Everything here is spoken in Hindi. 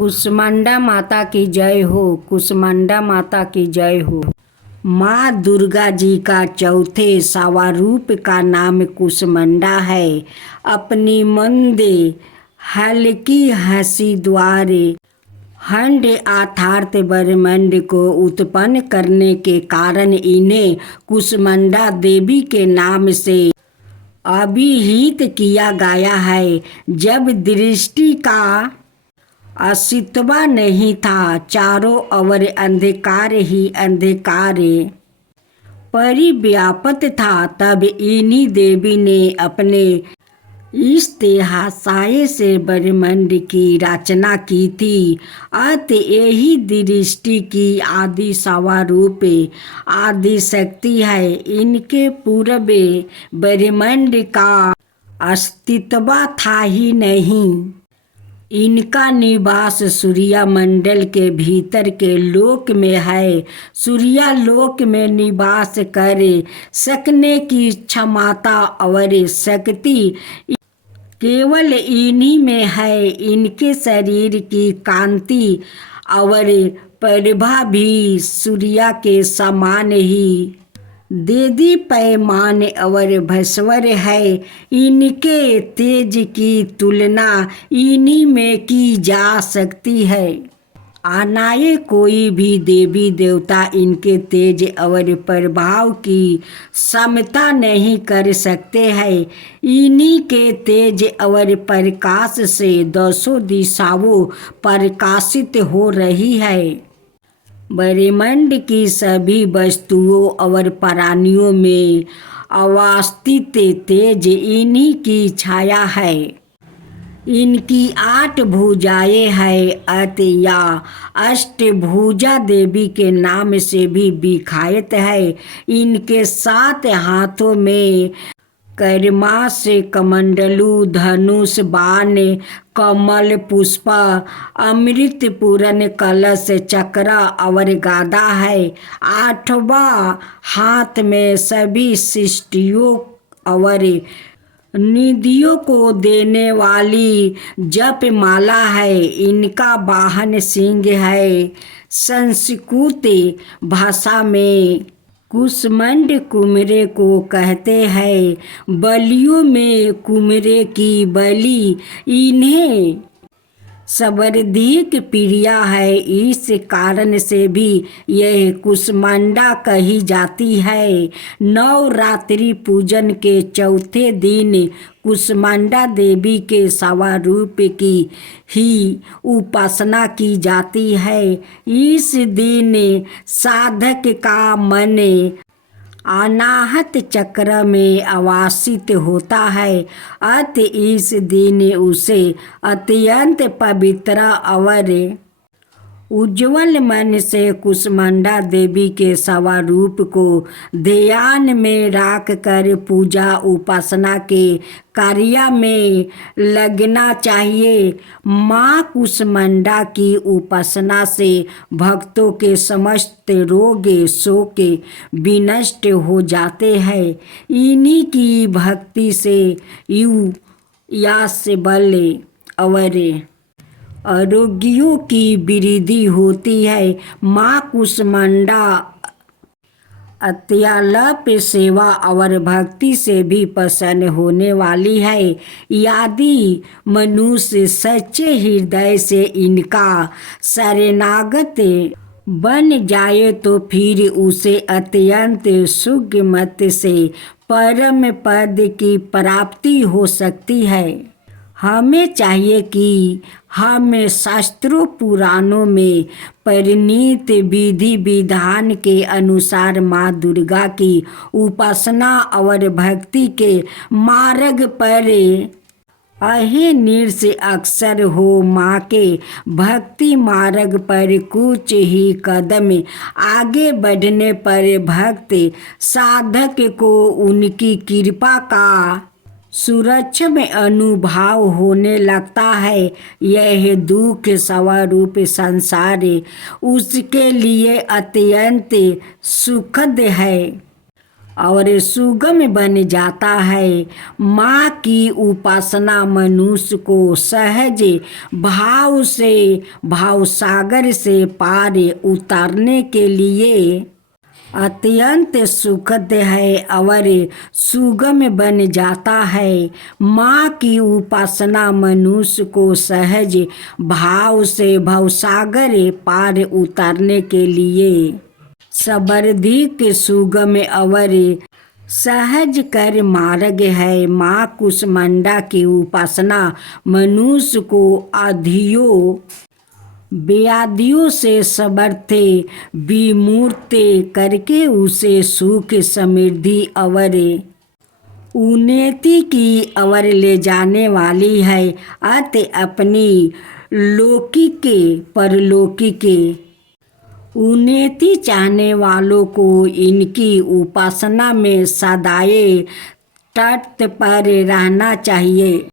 कुसमांडा माता की जय हो। कुसमांडा माता की जय हो। माँ दुर्गा जी का चौथे स्वरूप का नाम कुसमांडा है। अपनी मंदे हल्की हंसी द्वारे खंड अर्थात ब्रह्मांड को उत्पन्न करने के कारण इन्हें कुसमांडा देवी के नाम से अभिहित किया गया है। जब दृष्टि का अस्तित्व नहीं था, चारों ओर अंधकार ही अंधकार परिव्याप्त था, तब इन्हीं देवी ने अपने इस्तेहासाय से ब्रह्मांड की रचना की थी। अत यही दृष्टि की आदि स्वरूप आदि शक्ति है। इनके पूर्व ब्रह्मांड का अस्तित्व था ही नहीं। इनका निवास सूर्यमंडल के भीतर के लोक में है। सूर्यलोक में निवास कर सकने की क्षमता और शक्ति केवल इन्हीं में है। इनके शरीर की कांति और प्रभा भी सूर्य के समान ही देदी पैमान और भस्वर है। इनके तेज की तुलना इन्हीं में की जा सकती है। अनाए कोई भी देवी देवता इनके तेज और प्रभाव की समता नहीं कर सकते हैं। इन्हीं के तेज और प्रकाश से दसों दिशाओं प्रकाशित हो रही है। ब्रह्मांड की सभी वस्तुओं और प्राणियों में अवस्थित तेज इन्हीं की छाया है। इनकी 8 भुजाएं हैं। अत या अष्टभुजा देवी के नाम से भी विख्यात है। इनके 7 हाथों में कर्मास कमंडलू, धनुष, बाण, कमल पुष्प, अमृत पूर्ण, कलश, चक्र और गदा है। 8वां हाथ में सभी सृष्टियों और निधियों को देने वाली जप माला है। इनका वाहन सिंह है। संस्कृत भाषा में कुसमंड कुमरे को कहते हैं। बलियों में कुमरे की बलि इन्हें सर्वाधिक प्रिय है। इस कारण से भी यह कुसमांडा कही जाती है। नवरात्रि पूजन के चौथे दिन कुसमांडा देवी के स्वरूप की ही उपासना की जाती है। इस दिन साधक का मन अनाहत चक्र में आवासित होता है। अत इस दिन उसे अत्यंत पवित्र और उज्ज्वल मन से कुसमांडा देवी के स्वरूप को ध्यान में रख कर पूजा उपासना के कार्य में लगना चाहिए। माँ कुसमांडा की उपासना से भक्तों के समस्त रोग शोक विनष्ट हो जाते हैं। इन्हीं की भक्ति से यश बल और आरोग्यों की वृद्धि होती है। माँ कुसमांडा अत्यल्प सेवा और भक्ति से भी प्रसन्न होने वाली है। यदि मनुष्य सच्चे हृदय से इनका शरणागत बन जाए तो फिर उसे अत्यंत सुगमत से परम पद की प्राप्ति हो सकती है। हमें चाहिए कि हम शास्त्रों पुराणों में परिणीत विधि विधान के अनुसार माँ दुर्गा की उपासना और भक्ति के मार्ग पर अहिर्निश अक्सर हो। माँ के भक्ति मार्ग पर कुछ ही कदम आगे बढ़ने पर भक्त साधक को उनकी कृपा का सूक्ष्म अनुभव होने लगता है। यह दुख स्वरूप संसार उसके लिए अत्यंत सुखद है। और सुगम बन जाता है। माँ की उपासना मनुष्य को सहज भाव से भाव सागर से पार उतारने के लिए अत्यंत सुखद है और सुगम बन जाता है। माँ की उपासना मनुष्य को सहज भाव से भवसागर पार उतारने के लिए सर्वाधिक सुगम और सहज कर मार्ग है। माँ कुष्मांडा की उपासना मनुष्य को आधियों व्याधियों से समर्थ विमुक्त करके उसे सुख समृद्धि और उन्नति की ओर ले जाने वाली है। अतः अपनी लौकिक परलौकिक उन्नति चाहने वालों को इनकी उपासना में सदाए तट पर रहना चाहिए।